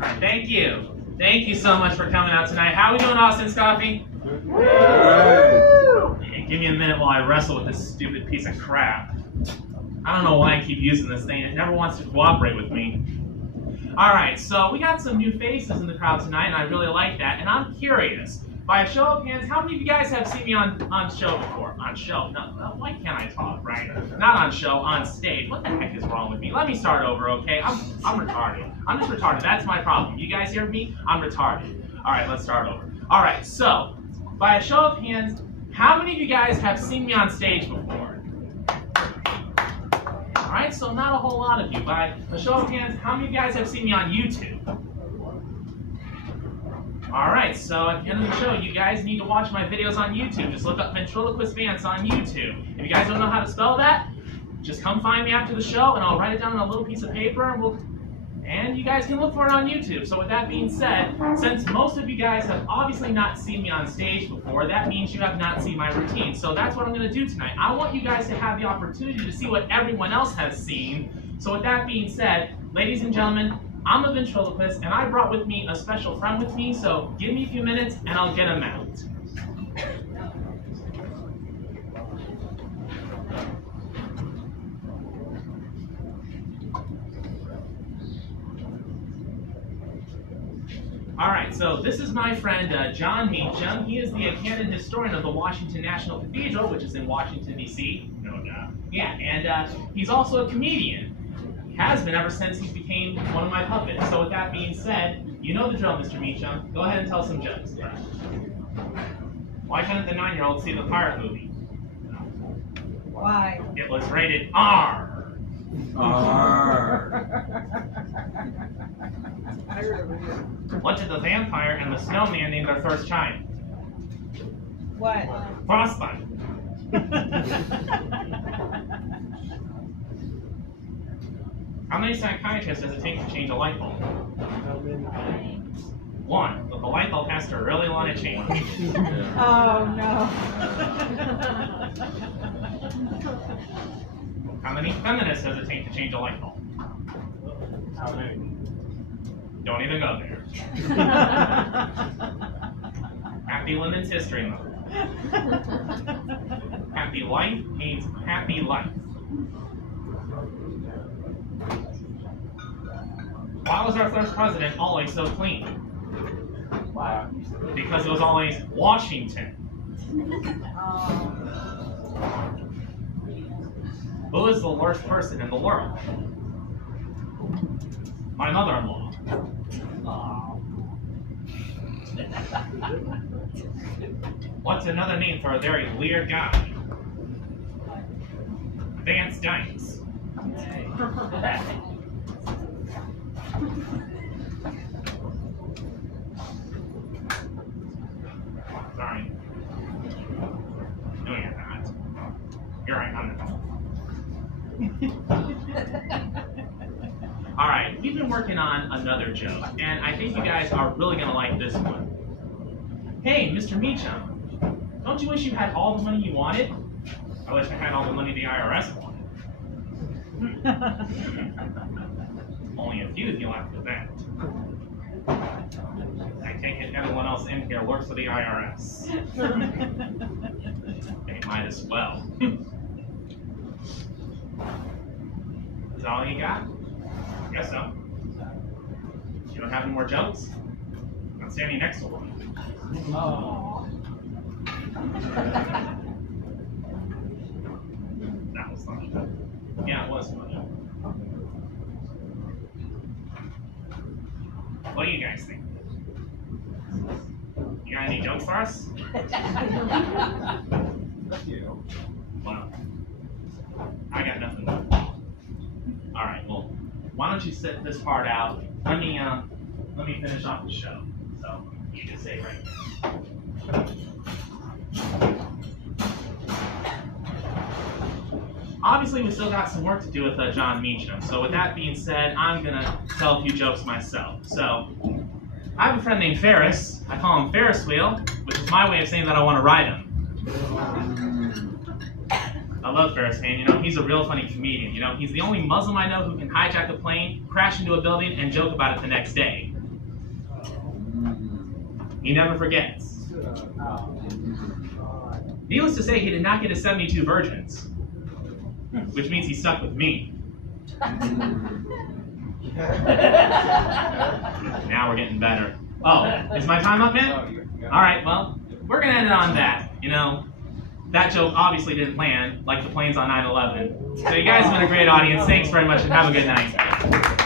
Thank you. Thank you so much for coming out tonight. How are we doing, Austin's Coffee? Hey, give me a minute while I wrestle with this stupid piece of crap. I don't know why I keep using this thing. It never wants to cooperate with me. All right, so we got some new faces in the crowd tonight, and I really like that. And I'm curious, by a show of hands, how many of you guys have seen me on show before? On show? No, why can't I talk, right? Not on show, on stage. What the heck is wrong with me? Let me start over, okay? I'm retarded. I'm just retarded. That's my problem. You guys hear me? I'm retarded. All right, let's start over. All right, so by a show of hands, how many of you guys have seen me on stage before? All right, so not a whole lot of you. By a show of hands, how many of you guys have seen me on YouTube? All right, so at the end of the show, you guys need to watch my videos on YouTube. Just look up Ventriloquist Vance on YouTube. If you guys don't know how to spell that, just come find me after the show, and I'll write it down on a little piece of paper, and you guys can look for it on YouTube. So with that being said, since most of you guys have obviously not seen me on stage before, that means you have not seen my routine. So that's what I'm going to do tonight. I want you guys to have the opportunity to see what everyone else has seen. So with that being said, ladies and gentlemen, I'm a ventriloquist, and I brought with me a special friend with me, so give me a few minutes, and I'll get him out. All right, so this is my friend John Meacham. He is the canon historian of the Washington National Cathedral, which is in Washington, D.C. No doubt. Yeah, and he's also a comedian. Has been ever since he became one of my puppets. So with that being said, you know the drill, Mr. Meacham. Go ahead and tell some jokes. Why couldn't the 9-year-old see the pirate movie? Why? It was rated R. R. What did the vampire and the snowman name their first child? What? Frostbite. How many psychiatrists does it take to change a light bulb? One, but the light bulb has to really want to change. Oh, no. How many feminists does it take to change a light bulb? How many? Don't even go there. Happy Women's History Month. Happy life means happy life. Why was our first president always so clean? Why? Because it was always Washington. Who is the worst person in the world? My mother-in-law. What's another name for a very weird guy? Vance Dykes. Sorry. No, you're not. You're right, I'm not. Alright, we've been working on another joke, and I think you guys are really going to like this one. Hey, Mr. Meacham, don't you wish you had all the money you wanted? I wish I had all the money the IRS wanted. Only a few deal after that. I take it everyone else in here works for the IRS. They might as well. Is that all you got? I guess so. You don't have any more jokes? I'm standing next to one. Oh. That was funny. Yeah, it was funny. What do you guys think? You got any jokes for us? You. Well, I got nothing. All right. Well, why don't you sit this part out? Let me finish off the show. So you can stay right there. Obviously, we still got some work to do with John Meacham. So with that being said, I'm gonna tell a few jokes myself. So I have a friend named Ferris. I call him Ferris Wheel, which is my way of saying that I want to ride him. I love Ferris, man. You know, he's a real funny comedian. You know, he's the only Muslim I know who can hijack a plane, crash into a building, and joke about it the next day. He never forgets. Needless to say, he did not get his 72 virgins, which means he stuck with me. Now we're getting better. Oh, is my time up, man? All right, well, we're going to end it on that. You know, that joke obviously didn't land like the planes on 9/11. So you guys have been a great audience. Thanks very much and have a good night.